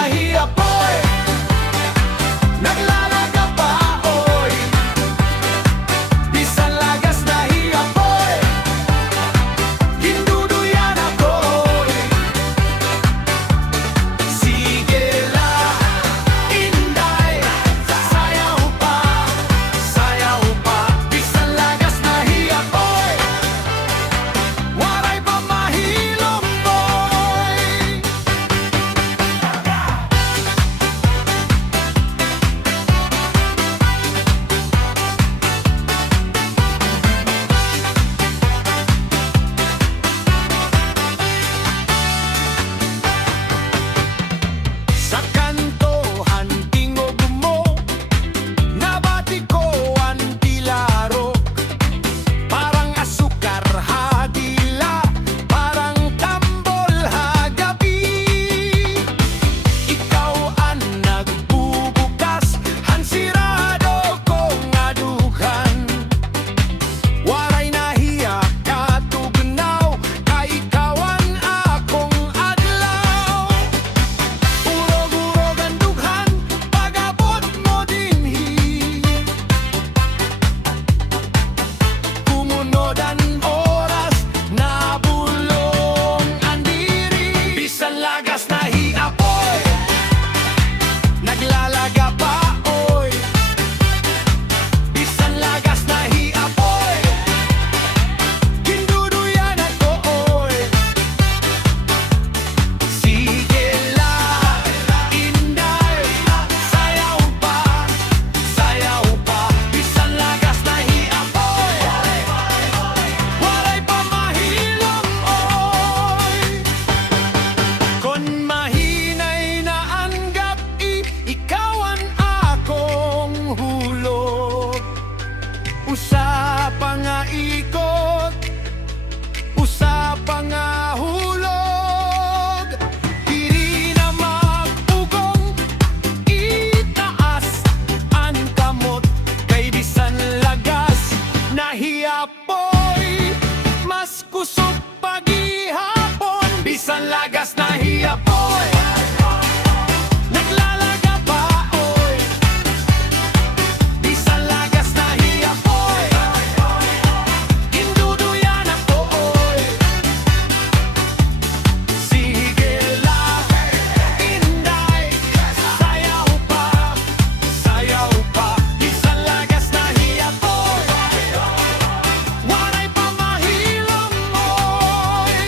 nahiapoy, naglalaga pa oy. Bisan lagas nahiapoy, ginduduyan ako oy. Sige la, inday, sayaw pa, sayaw pa. Bisan lagas nahiapoy, waray pa mahilom boy. Sa kantohan tingog mo, nabati ko ang dilarok. Parang asukar hadila, parang tambol hagabi. Ikaw ang nagbubukas, hansirado kong aduhan. Waray nahiya katugnaw, kaikawan akong adlaw. Urog-urog ang dughan, pag-abot mo dinhi. Kumunod ang oras, nabulong ang diri. Bisan lagas nahiapoy, naglalaga pa oy. Bisan lagas nahiapoy, ginduduyan ako oy. Sige la, inday, sayaw pa, sayaw pa. Bisan lagas nahiapoy, waray pa mahilom oy. Kon mahinay na ang gabi, ikaw ang akong hulog. Usa pa nga ikot, usa pa nga hulog. Diri na magpugong, itaas ang kamot. Kay bisan lagas nahiapoy, mas kusog pagihapon. Bisan lagas nahiapoy, naglalaga pa oy. Bisan lagas nahiapoy, ginduduyan ako oy. Sige la, inday, sayaw pa, sayaw pa. Bisan lagas nahiapoy, waray pa mahilom oy.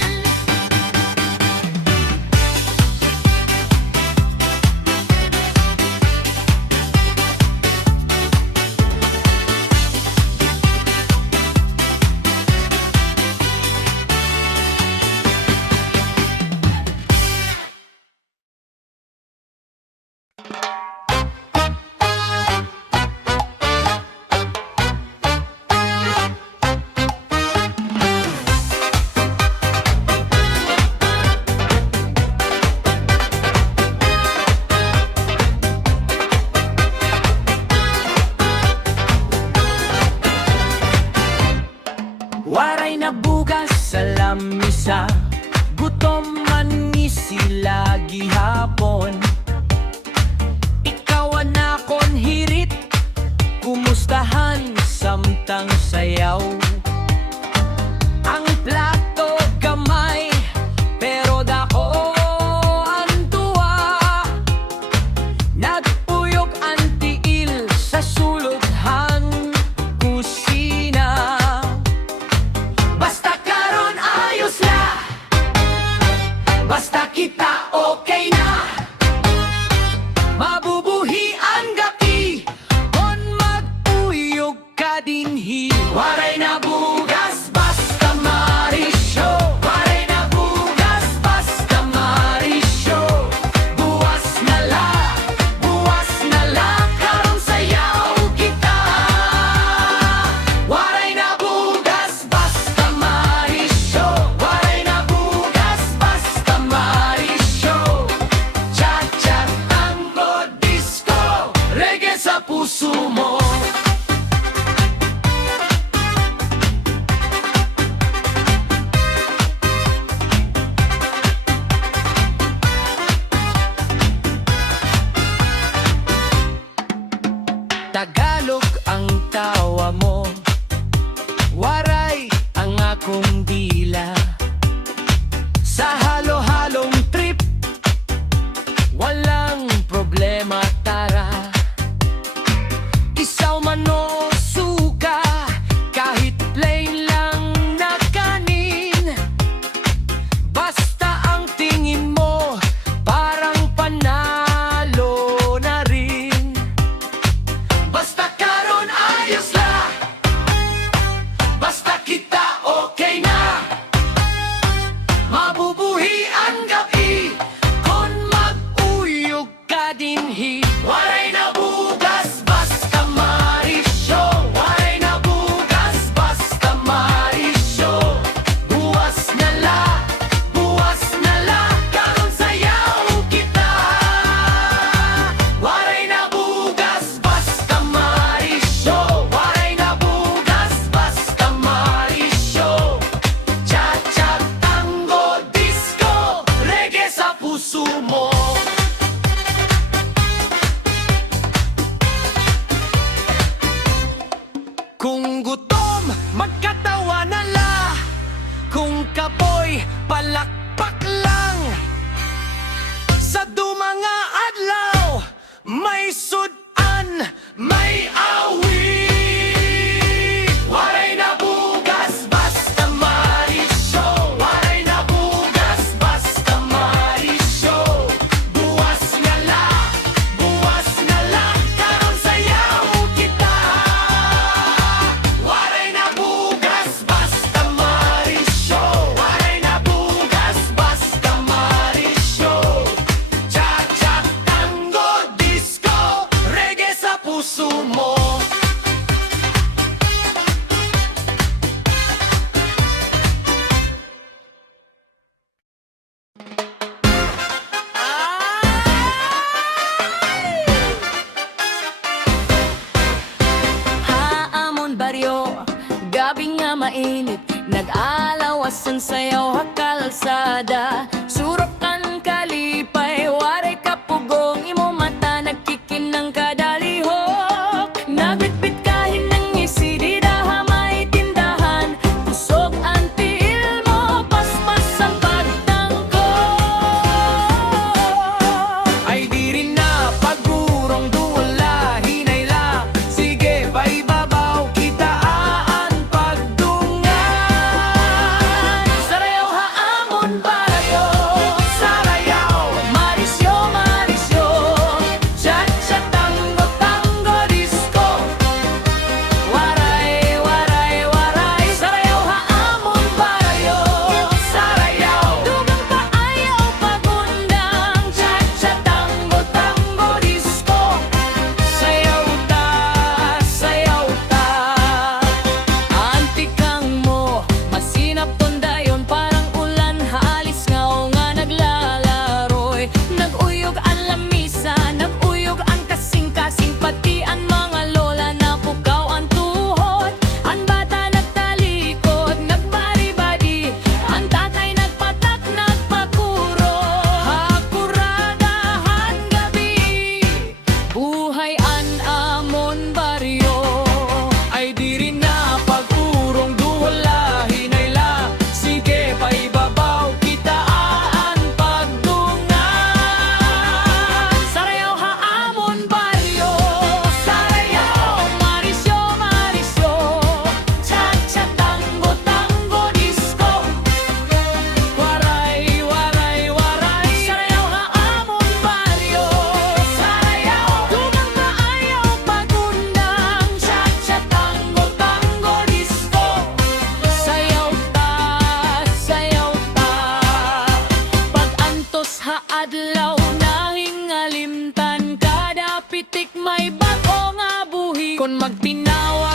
Waray na bugas sa lamisa, gutom man ni sila gihapon. Ikaw ang akon hirit, kumustahan samtang sayaw. Ang plato gamay, pero dako ang tuwa. Nagpuyok ang tiil sa sulodhan kusina. Basta karon ayos la, basta kita okay na. Mabubuhi ang gabi, kon magpuyog ka dinhi. Waray na bugas, basta marisyo. Waray na bugas, basta marisyo. Buwas na la, karon sayaw kita. Waray na bugas, basta marisyo. Waray na bugas, basta marisyo. Cha-cha, tango, disco, reggae sa puso mo. Tagalog ang tawa mo, waray ang akong dila. Sa halo-halong trip, walang problema, tara. Isaw man o suka, kahit plain lang na kanin. Basta ang tingin mo, parang panalo na rin. Basta karon ayos la, basta kita okay na. Mabubuhi ang gabi, kung mag-uyog ka dinhi. Waray na bugas, basta marisyo. Waray na bugas, basta marisyo. Buwas na la, karon sayaw kita. Waray na bugas, basta marisyo. Waray na bugas, basta marisyo. Cha-cha, tango, disco, reggae sa puso mo. Kung gutom, magkatawa na la. Kung kapoy, palakpak lang. Sa dumanga adlaw, may sudan, may awi. Waray na bugas, basta marisyo. Waray na bugas, basta marisyo. Buwas nga la, karon sayaw kita. Waray na bugas, basta marisyo. Waray na bugas, basta marisyo. Cha-cha, tango, disco, reggae sa puso mo. Haamon baryo, gabi nga mainit, nag-alawasan sayaw hakalsada. Surakan kalipay, waray kapugong, imo mata nagkikinang kadalihok. Nagbitbit kahin ng isidida, hamay tindahan, pusog ang tiil mo, paspas ang pagtangko. Ay di rin na pagurong duwala, hinay la. Sige, paibabaw kitaan pagdungan. Sarayaw haamon barayo, Sarayaw, marisyo, marisyo, cha-cha, tango, tango, disco. waray, waray, waray. Sarayaw haamon barayo, Sarayaw, dugang kaayaw pagundang, cha-cha, tango, tango, disco. sayaw ta, sayaw ta. Antikang mo, masinap tondayon, parang ulan, haalis nga o nga naglalaroy. Nag-uyog ang lamisa, nag-uyog ang kasing-kasing, pati ang mga lola na pukaw ang tuhod. Ang bata nagtalikod, nagbari-bari, ang tatay nagpatak, nagpakuro. Hakuradahan gabi, buhay an amon baryo. Ay di rin na pagurong duwala, hinay la. Sige, paibabaw kitaan pagdungan. Sarayaw haamon baryo, Sarayaw, marisyo, marisyo, cha-cha, tango, tango, disco. waray, waray, waray. Sarayaw haamon baryo, Sarayaw, dugang kaayaw pagundang, cha-cha, tango, tango, disco. Sayaw ta, pag-antos haadlaw na hingalimtan, kada pitik may bago nga buhi. Kung magtinawa